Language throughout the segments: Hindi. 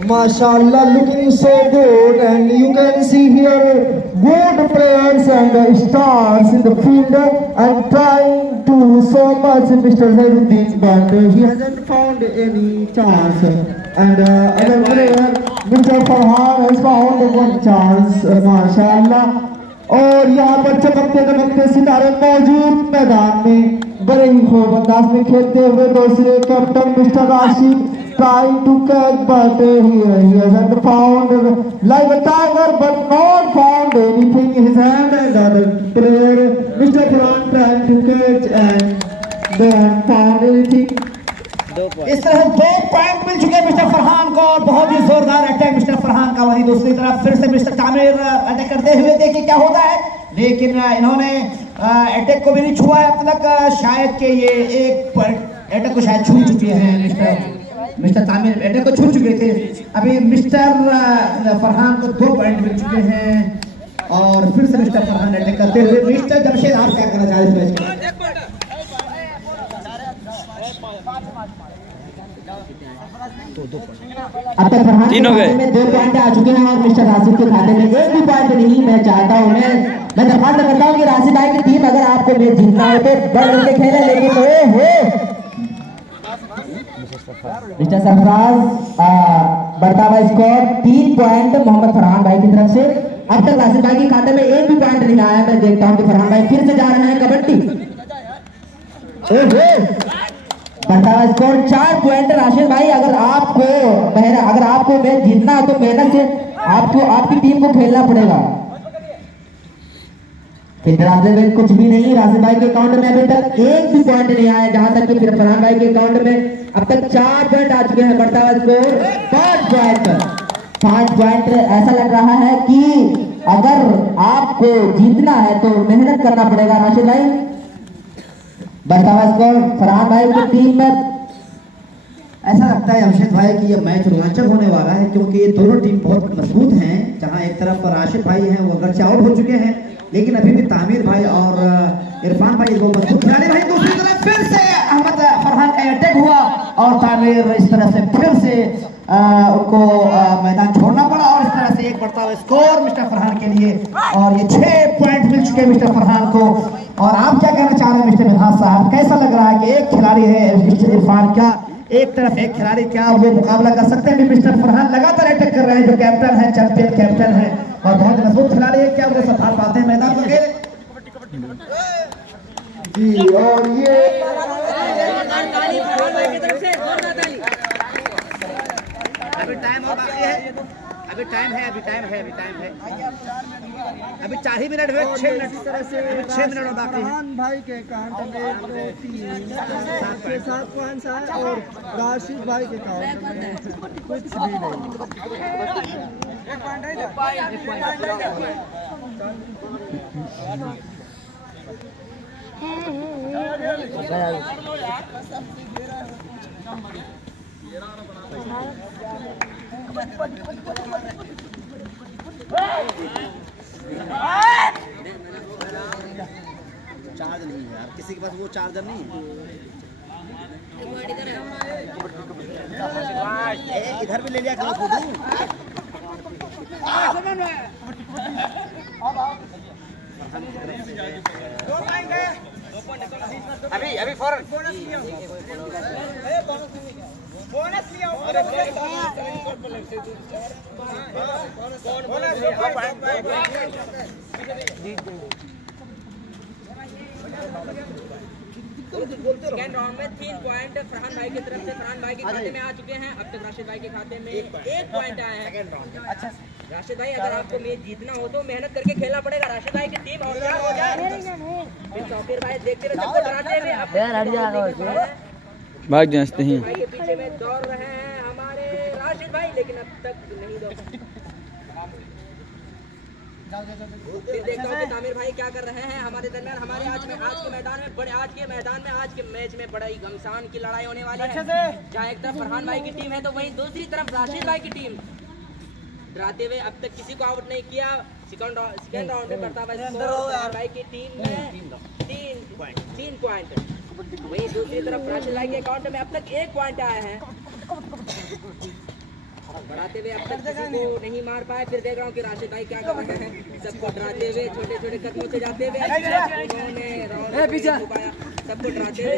Mashallah, looking so good, and you can see here good players and stars in the field and trying to so much Mr. Zainuddin, but he hasn't found any chance. And other player Mr. Farhan has found one chance, Mashallah. और यहाँ पर चमकते चमकते सितारे मौजूद मैदान में बड़े ही खूब अंदाज में खेलते हुए दूसरे captain mister Rashid trying to catch, but he hasn't found like a tiger, but not found anything in his hand. And other player Mr. Farhan trying to catch and don't found anything. इस तरह 2 पॉइंट मिल चुके हैं मिस्टर फरहान को और बहुत ही जोरदार अटैक मिस्टर फरहान का। वहीं दूसरी तरफ फिर से मिस्टर तामिर अटैक करते हुए देखिए क्या होता है, लेकिन इन्होंने अटैक को भी नहीं छुआ है अब तक। शायद के ये एक अटैक को शायद छू चुके हैं मिस्टर तामिर अटैक को छू चुके थे। अभी मिस्टर फरहान को 2 पॉइंट मिल चुके हैं और फिर से मिस्टर फरहान अटैक करते हुए। मिस्टर जमशेद आप क्या करना चाह रहे हैं? अब तक फरहान के खाते में 2 पॉइंट आ चुके हैं और मिस्टर राशिद के खाते में 1 भी पॉइंट नहीं। मैं चाहता हूं मैं दरख्वास्त करता हूं कि राशिद भाई की टीम अगर आपको मैच जीतना हो तो बढ़ के खेले, लेकिन मिस्टर सरफराज बढ़ता हुआ स्कोर 3 पॉइंट मोहम्मद फरहान भाई की तरफ से। अब तक राशिद भाई के खाते में 1 भी पॉइंट नहीं आया। मैं देखता हूं कि फरहान भाई फिर से जा रहे हैं कबड्डी। बढ़ता हुआ स्कोर 4 पॉइंट। राशिद भाई अगर आपको मैच जीतना है तो मेहनत से आपकी टीम को खेलना पड़ेगा। फिर कुछ भी नहीं, राशिद भाई के अकाउंट में अभी तक 1 भी पॉइंट नहीं आया, जहां तक कि फिर फरहान भाई के अकाउंट में अब तक 4 पॉइंट आ चुके हैं। बढ़ता हुआ स्कोर 5 पॉइंट। ऐसा लग रहा है कि अगर आपको जीतना है तो मेहनत करना पड़ेगा राशिद भाई। बढ़ता हुआ स्कोर फरहान भाई की टीम में ऐसा लगता है जमशेद भाई कि ये मैच रोमांचक होने वाला है, क्योंकि ये दोनों टीम बहुत मजबूत हैं। जहां एक तरफ राशिद भाई हैं वो अगरचे आउट हो चुके हैं, लेकिन अभी भी तामिर भाई और इरफान भाई वो मजबूत खिलाड़ी। भाई दूसरी तरफ फिर से अहमद फरहान का अटैक हुआ और तामिर इस तरह से फिर से उनको मैदान छोड़ना पड़ा और इस तरह से एक बढ़ता हुआ स्कोर मिस्टर फरहान के लिए और ये 6 पॉइंट मिल चुके हैं मिस्टर फरहान को। और आप क्या कहना चाह रहे हैं मिस्टर मिन्हाज साहब, कैसा लग रहा है कि एक खिलाड़ी है मिस्टर इरफान, क्या एक तरफ एक खिलाड़ी क्या वो मुकाबला कर सकते हैं? मिस्टर फरहान लगातार अटैक कर रहे हैं, जो कैप्टन है, चैंपियन कैप्टन है और बहुत मजबूत खिलाड़ी है, क्या वो संभाल पाते हैं मैदान को? जी और ये अभी टाइम और बाकी है, अभी टाइम है, अभी 4 ही मिनट हुए, 6 मिनट और बाकी है। भाई के अकाउंट में 2, 3, 7 पॉइंट है और राशिद भाई के अकाउंट में कुछ भी नहीं। चार्ज नहीं है यार, किसी के पास वो चार्जर नहीं है। इधर भी ले लिया करो फोटो। अभी फौरन बोनस लिया। सेकेंड राउंड में 3 पॉइंट फरहान भाई की तरफ से फरहान भाई के खाते में आ चुके हैं। अब तक राशिद भाई के खाते में 1 पॉइंट आए हैं सेकेंड राउंड में। अच्छा राशिद भाई, अगर आपको मैच जीतना हो तो मेहनत करके खेलना पड़ेगा। राशिद भाई की टीम और क्या हो जाए फिर तो फिर भाई देखते रहे सबको डराते हुए भाग जाते हैं। भाई के पीछे में दौड़ रहे हैं हमारे राशिद भाई, लेकिन अब तक नहीं दौड़। फिर देखता हूँ कि तामिर भाई क्या कर रहे हैं हमारे दरमियान। हमारे आज के मैदान में आज के मैच में बड़ा ही घमसान की लड़ाई होने वाली है, जहाँ एक तरफ फरहान भाई की टीम है तो वहीं दूसरी तरफ राशिद भाई की टीम डराते हुए अब तक किसी को आउट नहीं किया। सेकेंड राउंड में बढ़ता हुआ फरहान भाई की टीम में 3 पॉइंट। वहीं दूसरी तरफ राशिद भाई के अकाउंट में अब तक 1 पॉइंट आए हैं। बड़ा डराते हुए अब तक किसी को नहीं मार पाए। फिर देख रहा हूँ कि राशिद भाई क्या कर रहे हैं, सबको डराते हुए छोटे छोटे कदमों से जाते हुए सबको डराते हुए।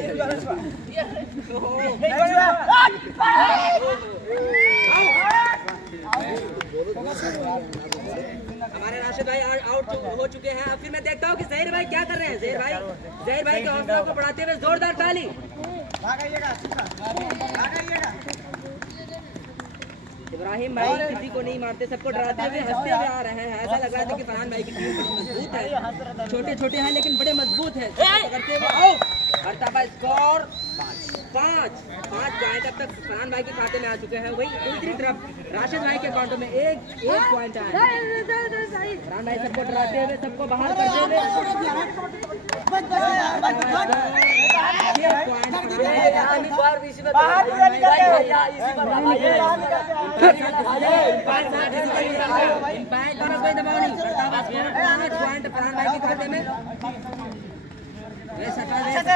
हमारे राशिद भाई आउट हो चुके हैं। अब फिर मैं देखता हूँ कि जहीर भाई क्या कर रहे हैं। जहीर भाई के हौसलों को बढ़ाते हुए जोरदार ताली। इब्राहिम भाई किसी को नहीं मारते, सबको डराते हुए हंसते हुए आ रहे हैं। ऐसा लग रहा था कि फरहान भाई की टीम बड़ी मजबूत है, छोटे छोटे हैं लेकिन बड़े मजबूत है। करते हुए बढ़ता स्कोर 5 पॉइंट अब तक फरहान भाई के खाते में आ चुके हैं। वही दूसरी तरफ राशिद भाई के अकाउंट में एक पॉइंट आया। फरहान भाई सबको डराते हुए सबको बाहर करते हुए खाते में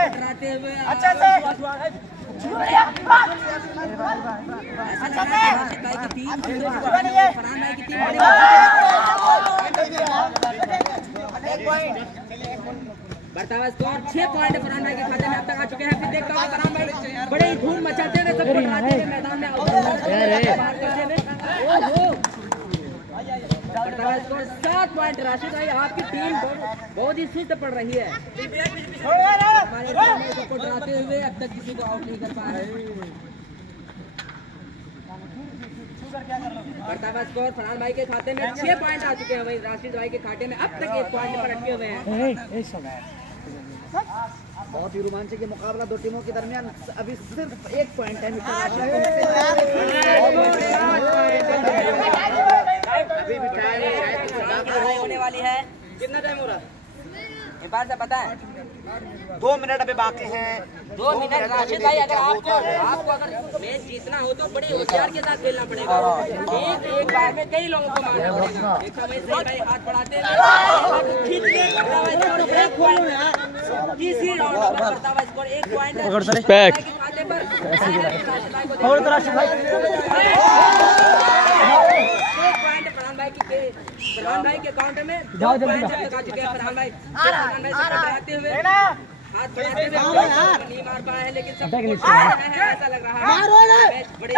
डराते हुए अच्छा से बढ़ता हुआ स्कोर 6 पॉइंट फरहान भाई के खाते में अब तक आ चुके हैं। फिर देखता हूँ फरहान भाई बड़े ही धूम मचाते हुए सबको डराते हुए मैदान में बढ़ता हुआ स्कोर 7 पॉइंट। राशिद भाई आपकी टीम बहुत ही सुस्त पड़ रही है, सबको डराते हुए अब तक किसी को आउट नहीं कर पा रहे। बढ़ता हुआ स्कोर फरहान भाई के खाते में 6 पॉइंट आ चुके हैं। वही राशिद भाई के खाते में अब तक 1 पॉइंट पर अटके हुए हैं। बहुत ही रोमांचक मुकाबला दो टीमों के दरमियान। अभी सिर्फ 1 पॉइंट है। अभी भी टाइम होने वाली है। कितना टाइम हो रहा है? एक बार से पता है 2 मिनट अभी बाकी हैं। 2 मिनट। राशिद भाई अगर आपको अगर मैच जीतना हो तो बड़े होशियार के साथ खेलना पड़ेगा। एक बार में कई लोगों को मारना पड़ेगा। एक समय से भाई हाथ बढ़ाते हैं तीसरी राउंड पर करता हुआ स्कोर 1 पॉइंट फरहान भाई के अकाउंट में 2 पॉइंट लगा चुके हैं। फरहान भाई डराते हुए हाथ बढ़ाते हुए नहीं मार पाए हैं लेकिन सब ऐसा लग रहा है मैच बड़े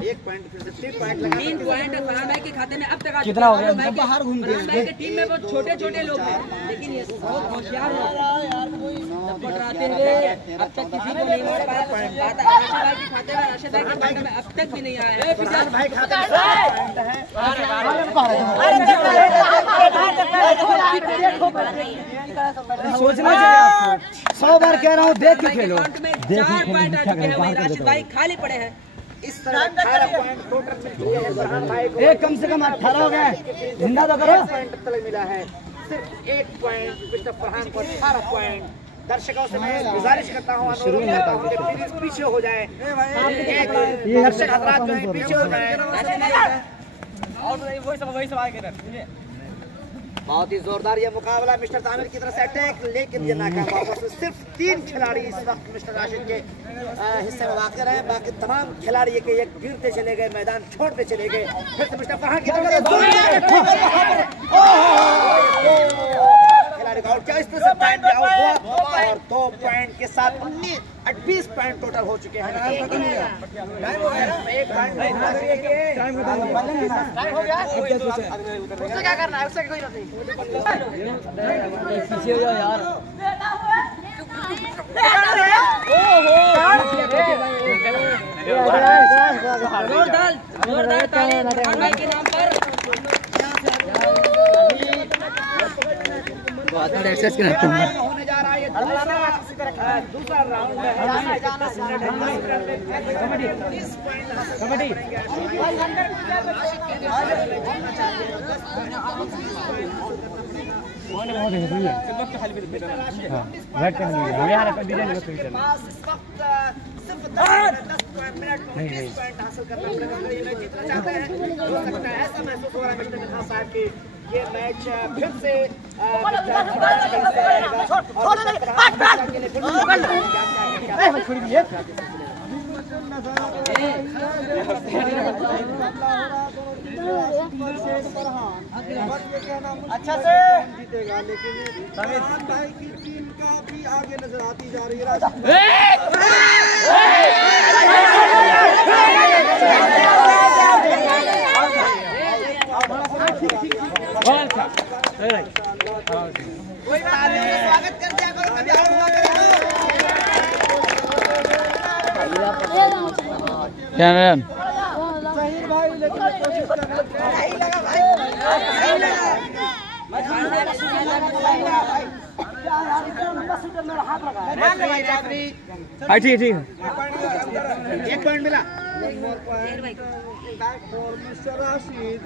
एक पॉइंट फिर से 3 पॉइंट लगा। 3 पॉइंट फरहान भाई के खाते में अब तक कितना हो गया? बाहर घूम गए। भाई की टीम में बहुत छोटे छोटे लोग हैं लेकिन ये बहुत होशियार हैं, सबको डराते हुए अब तक किसी को नहीं मार पाया। राशिद भाई के खाते में राशिद भाई के खाते में अब तक भी नहीं आया है। फरहान भाई खाते में 7 पॉइंट है। सोचना चाहिए आपको। 100 बार कह रहा हूँ देख के खेलो। 4 पॉइंट आ चुके हैं। वही राशिद भाई खाली पड़े हैं। इस तरह 18 पॉइंट टोटल मिले हैं फरहान भाई को। एक कम से कम 18 हो गए। जिंदा तो करो। पॉइंट तक मिला है। सिर्फ 1 पॉइंट मिस्टर फरहान को 18 पॉइंट। दर्शकों से मैं गुजारिश करता हूँ, अनुरोध करता हूँ कि प्लीज पीछे हो जाए। दर्शक हजरात जो हैं पीछे हो जाए। बहुत ही जोरदार ये मुकाबला मिस्टर तामिर की तरफ से अटैक, लेकिन ये नाकाम हुआ। सिर्फ 3 खिलाड़ी इस वक्त मिस्टर राशिद के हिस्से में वाक़ हैं। बाकी तमाम खिलाड़ी ये गिरते चले गए, मैदान छोड़ते चले गए। फिर से मिस्टर फरहान की तरफ से खिलाड़ी का आउट किया। इस तरह से पॉइंट आउट हुआ और 2 पॉइंट के साथ 20 पॉइंट टोटल हो चुके हैं। टाइम हो गया। 1 पॉइंट उससे क्या करना है? उससे कोई नहीं। पीछे हो जाओ यार। जोरदार ताली फरहान भाई के नाम पर। होने जा रहा है ये दूसरा राउंड है। सिर्फ 10 मिनट 20 पॉइंट हासिल करना पड़ेगा। ये मैच जीतना चाहते हैं। हो सकता है ऐसा महसूस हो रहा है मिस्टर मिन्हाज साहब की ये मैच फिर से अच्छा से जीतेगा, लेकिन फरहान भाई की टीम काफी आगे नजर आती जा रही है। स्वागत कर दिया करो, कभी आउट हुआ करेगा। सही भाई, लेकिन कोशिश कर रहे सही लगा भाई, सही लगा। ठीक है। 1 पॉइंट मिला। For mister Rashid.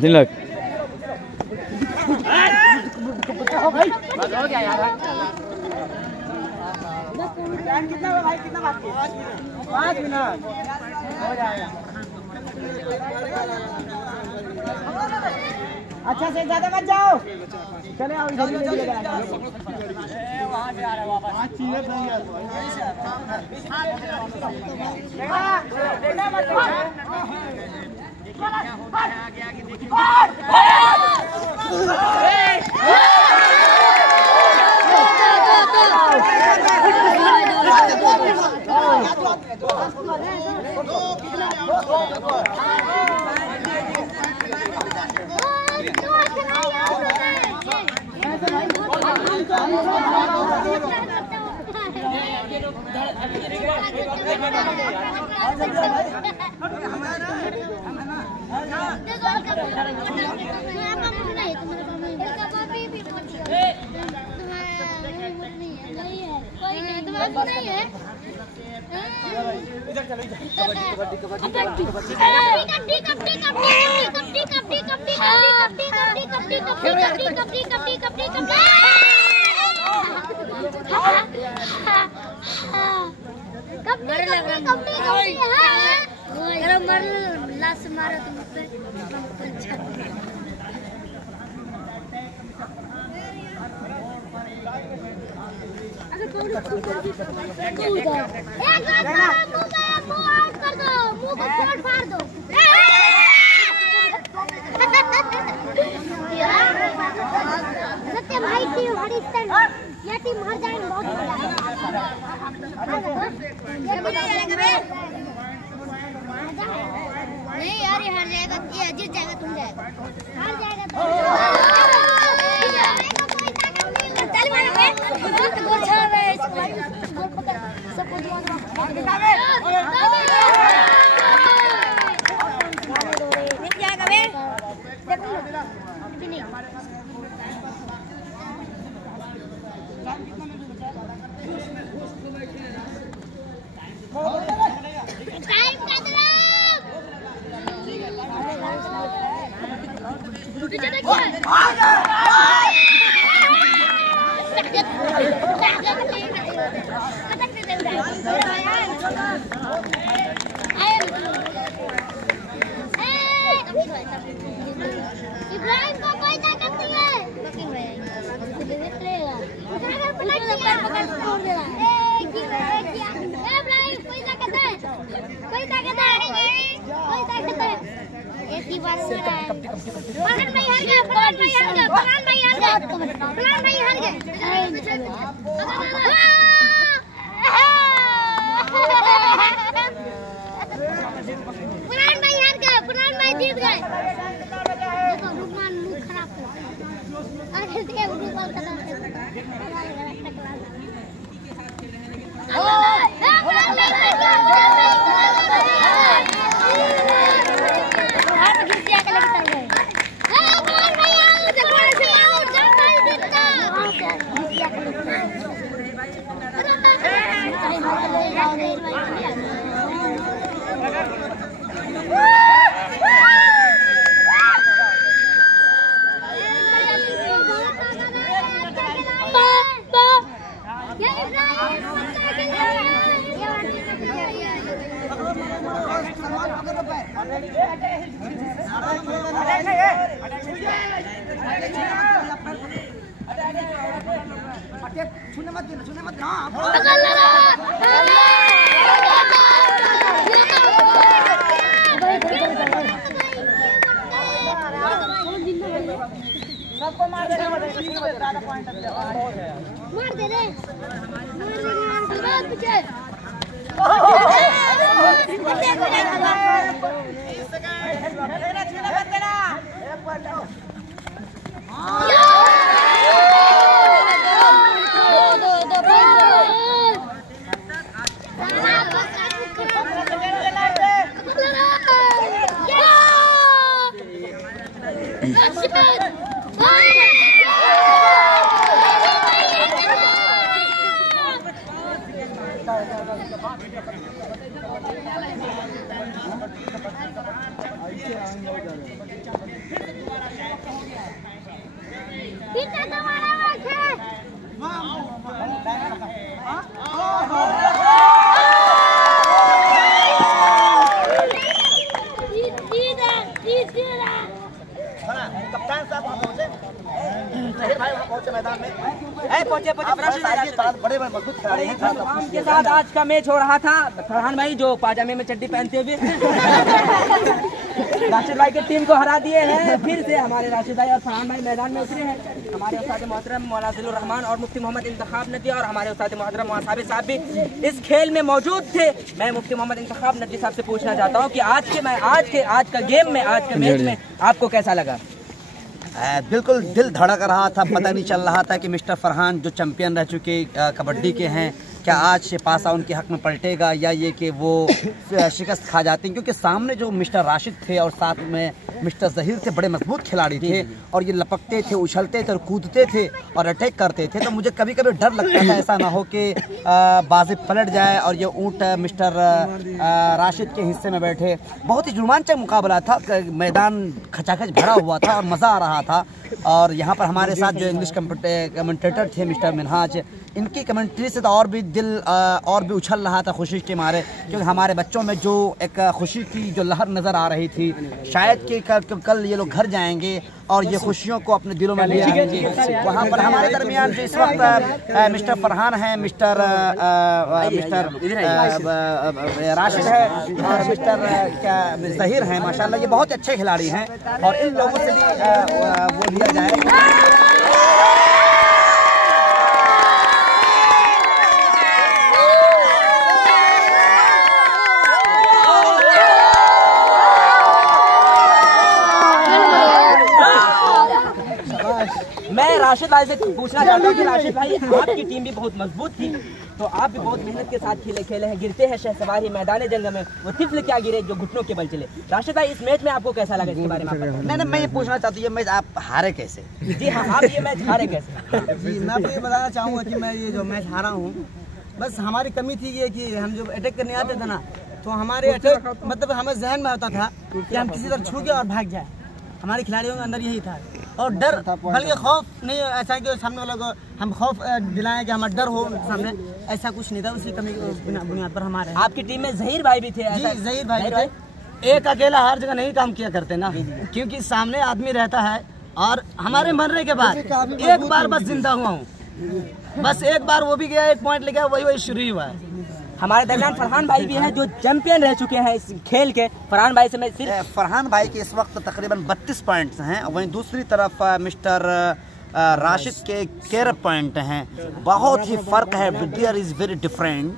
दिलक कितना भाई, कितना बाकी? 5 मिनट हो जाएगा। अच्छा से ज्यादा मत जाओ, चले आओ इधर ले लेगा। वहां से आ रहा है वापस। 5 चीजें नहीं है। देखा मत आगे आगे देखिए। सत्य भाई टीम हमारी ये टीम हार जाएगी बहुत नहीं यार ये हार जाएगा, ये जीत जाएगा, तुम जाएगा, हार जाएगा तो चल मारो बे गोल छोड़ रहे हैं इसको गोल पकड़ सबको दिया जीत जाएगा बे देखो नहीं टाइम का इब्राहिम को कोई ताकत नहीं है, कोई ताकत है, कोई ताकत है, कोई ताकत है। एक ही बार हो रहा है। फरहान भाई हार गए, फरहान भाई हार गए, फरहान भाई हार गए, फरहान भाई हार गए। फरहान भाई हार गए, फरहान भाई जीत गए। देखो रुकमान मुंह खराब कर, आगे से रुकमान खराब कर। सबको मार देना, मार दे रे, मार दे पीछे। कप्तान साहब वहाँ पहुँचे, भाई वहाँ पहुँचे मैदान में, पहुंचे बड़े मजबूत खिलाड़ी हैं के साथ आज का मैच हो रहा था। फरहान भाई जो पाजामे में चड्डी पहनते हुए राशिद भाई की टीम को हरा दिए हैं। फिर से हमारे राशिद भाई और फरहान भाई मैदान में उतरे हैं। हमारे उस्ताद मोहतरम मौलाना जिलुर रहमान और मुफ्ती मोहम्मद इंतखाब नदवी और हमारे उस्ताद मोहतरम मुहासाबी साहब भी इस खेल में मौजूद थे। मैं मुफ्ती मोहम्मद इंतखाब नदवी साहब से पूछना चाहता हूँ कि आज का गेम में, आज के मैच में आपको कैसा लगा? बिल्कुल दिल धड़क रहा था, पता नहीं चल रहा था कि मिस्टर फरहान जो चैंपियन रह चुके कबड्डी के हैं, क्या आज से पासा उनके हक में पलटेगा या ये कि वो शिकस्त खा जाते हैं, क्योंकि सामने जो मिस्टर राशिद थे और साथ में मिस्टर जहीर थे, बड़े मजबूत खिलाड़ी थे और ये लपकते थे, उछलते थे और कूदते थे और अटैक करते थे। तो मुझे कभी कभी डर लगता था ऐसा ना हो कि बाजी पलट जाए और ये ऊँट मिस्टर राशिद के हिस्से में बैठे। बहुत ही रोमांचक मुकाबला था, मैदान खचाखच भरा हुआ था और मज़ा आ रहा था। और यहाँ पर हमारे साथ जो इंग्लिश कमेंटेटर थे मिस्टर मिनहाज, इनकी कमेंट्री से तो और भी दिल और भी उछल रहा था खुशी के मारे, क्योंकि हमारे बच्चों में जो एक खुशी की जो लहर नज़र आ रही थी, शायद कि कल ये लोग घर जाएंगे और ये खुशियों को अपने दिलों में ले आएंगे। वहाँ पर हमारे दरमियान जो इस वक्त मिस्टर फरहान हैं, मिस्टर राशिद है और मिस्टर ज़हीर हैं, माशाल्लाह ये बहुत अच्छे खिलाड़ी हैं और इन लोगों से भी वो लिया जाए। मैं राशिद भाई से पूछना चाहता हूँ कि राशिद भाई आपकी टीम भी बहुत मजबूत थी, तो आप भी बहुत मेहनत के साथ खेले हैं, गिरते हैं शहसवारी मैदान जंग में, वो तिफल क्या गिरे जो घुटनों के बल चले। राशिद भाई इस मैच में आपको कैसा लगा, इसके बारे में मैं ये पूछना चाहती हूँ, ये मैच आप हारे कैसे? जी हाँ, आप ये मैच हारे कैसे? जी मैं आपको ये बताना चाहूँगा कि मैं ये जो मैच हारा हूँ, बस हमारी कमी थी ये कि हम जो अटैक करने आते थे ना, तो हमारे अटैक मतलब हमें जहन में होता था कि हम किसी तरह छू के और भाग जाए। हमारे खिलाड़ियों के अंदर यही था और डर, बल्कि खौफ नहीं, ऐसा कि सामने वालों को हम खौफ दिलाएं कि हमारा डर हो सामने, ऐसा कुछ नहीं था। उसी कमी की बुनियाद पर हमारे आपकी टीम में ज़हीर भाई भी थे? जी ज़हीर भाई थे। एक अकेला हर जगह नहीं काम किया करते ना, क्योंकि सामने आदमी रहता है और हमारे मरने के बाद एक बार बस जिंदा हुआ हूँ, बस एक बार वो भी गया, एक पॉइंट ले गया, वही शुरू ही हुआ है। हमारे दरमियान फरहान भाई भी हैं जो चैंपियन रह चुके हैं इस खेल के। फरहान भाई से मैं सिर्फ फरहान भाई के इस वक्त तकरीबन 32 पॉइंट्स हैं, वहीं दूसरी तरफ मिस्टर राशिद के 13 पॉइंट हैं। बहुत ही फ़र्क है, देयर इज़ वेरी डिफरेंट,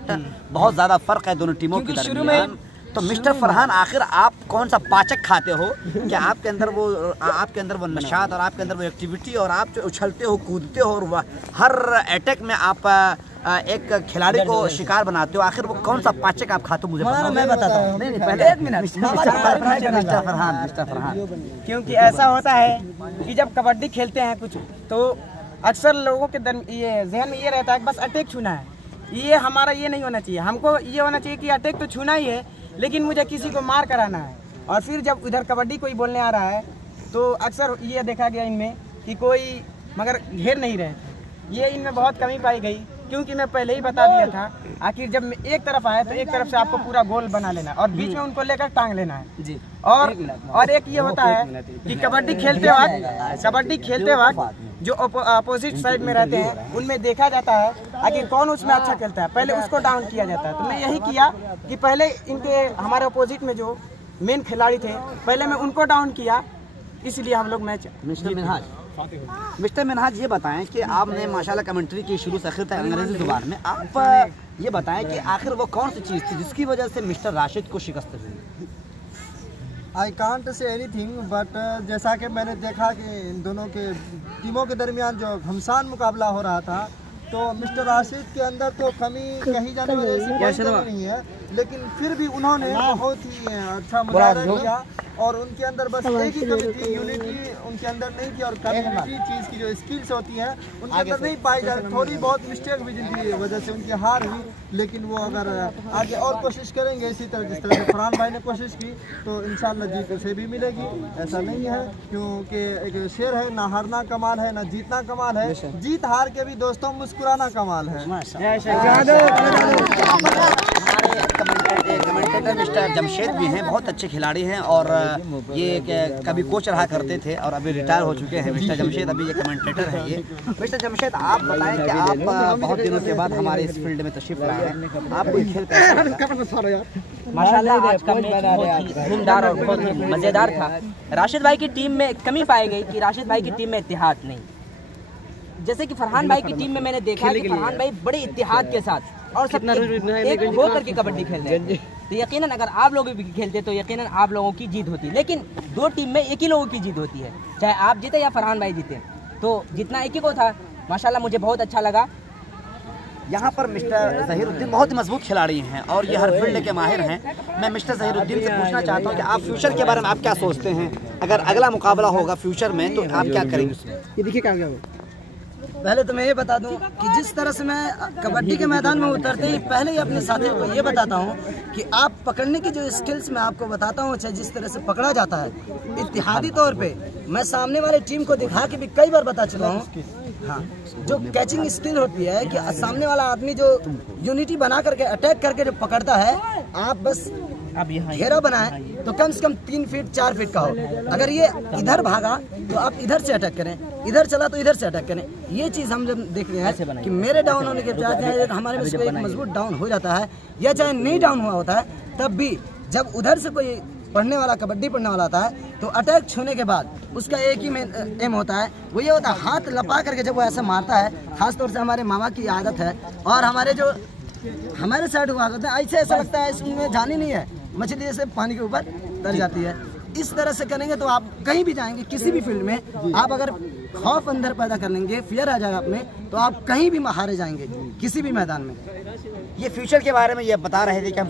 बहुत ज़्यादा फ़र्क है दोनों टीमों के दरमियान। तो मिस्टर फरहान, आखिर आप कौन सा पाचक खाते हो कि आपके अंदर वो नशात और आपके अंदर वो एक्टिविटी और आप जो उछलते हो, कूदते हो और हर अटैक में आप एक खिलाड़ी को शिकार बनाते हो, आखिर वो कौन सा पाचक आप खाते हो मुझे बताओ। मैं बताता हूँ। नहीं पहले एक मिनट मिस्टर फरहान, क्योंकि ऐसा होता है कि जब कबड्डी खेलते हैं कुछ, तो अक्सर लोगों के ये जहन में ये रहता है कि बस अटैक छूना है। ये हमारा ये नहीं होना चाहिए, हमको ये होना चाहिए कि अटैक तो छूना ही है, लेकिन मुझे किसी को मार कराना है। और फिर जब उधर कबड्डी कोई बोलने आ रहा है, तो अक्सर ये देखा गया इनमें कि कोई मगर घेर नहीं रहे थे। ये इनमें बहुत कमी पाई गई, क्योंकि मैं पहले ही बता दिया था, आखिर जब एक तरफ आए तो एक तरफ से आपको पूरा गोल बना लेना और बीच में उनको लेकर टांग लेना है जी। और एक ये होता है कि कबड्डी खेलते वक्त जो अपोजिट साइड में रहते हैं उनमें देखा जाता है आखिर कौन उसमें अच्छा खेलता है, पहले उसको डाउन किया जाता है। तो मैं यही किया कि पहले इनके हमारे अपोजिट में जो मेन खिलाड़ी थे, पहले मैं उनको डाउन किया, इसलिए हम लोग मैच। मिस्टर मिनहाज, ये बताएं कि आपने माशाल्लाह कमेंट्री की शुरू से आखिर तक अंग्रेजी जुबान में, आप ये बताएं कि आखिर वो कौन सी चीज़ थी जिसकी वजह से मिस्टर राशिद को शिकस्त हुई? I can't say anything, but जैसा कि मैंने देखा कि इन दोनों के टीमों के दरमियान जो घमसान मुकाबला हो रहा था, तो मिस्टर राशिद के अंदर तो कमी कही जाने वाली ऐसी कोई कमी नहीं है, लेकिन फिर भी उन्होंने बहुत ही अच्छा मुजाहरा किया और उनके अंदर बस एक ही कमी थी, यूनिटी उनके अंदर नहीं थी और कम्युनिटी चीज़ की जो स्किल्स होती हैं उनके अंदर नहीं पाई जाती। थोड़ी बहुत मिस्टेक भी जिनकी वजह से उनकी हार हुई, लेकिन वो अगर आगे और कोशिश करेंगे इसी तरह जिस तरह से फरहान भाई ने कोशिश की, तो इंशाल्लाह जीत उसे भी मिलेगी। ऐसा नहीं है, क्योंकि एक शेर है, ना हारना कमाल है ना जीतना कमाल है, जीत हार के भी दोस्तों मुस्कुराना कमाल है। कमेंटेटर मिस्टर जमशेद भी हैं, बहुत अच्छे खिलाड़ी हैं और ये कभी कोच रहा करते थे और अभी रिटायर हो चुके हैं। मिस्टर जमशेद अभी ये कमेंटेटर हैं। ये मिस्टर जमशेद, आप बताएं कि आप बहुत दिनों के बाद हमारे इस फील्ड में तशरीफ लाए हैं, आपको खेल कैसा लगा? माशाल्लाह आज का मैच बहुत ही धूमदार और बहुत ही मज़ेदार था। राशिद भाई की टीम में कमी पाई गई कि राशिद भाई की टीम में इत्तेहाद नहीं, जैसे कि फरहान भाई की टीम में मैंने देखा कि फरहान भाई बड़े इत्तेहाद के साथ और सब एक होकर के कबड्डी खेल रहे हैं, तो यकीनन अगर आप लोग भी खेलते तो यकीनन आप लोगों की जीत होती। लेकिन दो टीम में एक ही लोगों की जीत होती है, चाहे आप जीते या फरहान भाई जीते, तो जितना एक ही को था माशाल्लाह मुझे बहुत अच्छा लगा। यहाँ पर मिस्टर ज़हीरुद्दीन बहुत ही मजबूत खिलाड़ी हैं और ये हर फील्ड के माहिर हैं। मैं मिस्टर ज़हीरुद्दीन से पूछना चाहता हूँ कि आप फ्यूचर के बारे में आप क्या सोचते हैं? अगर अगला मुकाबला होगा फ्यूचर में तो आप क्या करेंगे? ये देखिए क्या पहले तो मैं ये बता दूं कि जिस तरह से मैं कबड्डी के मैदान में उतरते ही पहले ही अपने साथियों को ये बताता हूं कि आप पकड़ने की जो स्किल्स मैं आपको बताता हूं, चाहे जिस तरह से पकड़ा जाता है, इत्तेहादी तौर पे मैं सामने वाले टीम को दिखा के भी कई बार बता चुका हूं। हाँ, जो कैचिंग स्किल होती है कि सामने वाला आदमी जो यूनिटी बना करके अटैक करके जो पकड़ता है, आप बस घेरा बनाए तो कम से कम 3 फीट 4 फीट का हो। अगर ये इधर भागा तो आप इधर से अटैक करें, इधर चला तो इधर से अटैक करें। ये चीज़ हम जब देख रहे हैं कि मेरे डाउन होने के बाद हमारे में से एक मजबूत डाउन हो जाता है, या चाहे नहीं डाउन हुआ होता है, तब भी जब उधर से कोई पढ़ने वाला कबड्डी पढ़ने वाला आता है तो अटैक छूने के बाद उसका एक ही एम होता है, वो ये होता है हाथ लपा करके जब वो ऐसा मारता है। खासतौर से हमारे मामा की आदत है और हमारे जो हमारे साइड हुआ करते हैं, ऐसा लगता है इसमें जान ही नहीं है, मछली जैसे पानी के ऊपर तर जाती है। इस तरह से करेंगे तो आप कहीं भी जाएंगे, किसी भी फील्ड में आप अगर खौफ अंदर पैदा कर लेंगे, फियर आ जाएगा आप में, तो आप कहीं भी हारे जाएंगे किसी भी मैदान में। ये फ्यूचर के बारे में ये बता रहे थे कि हम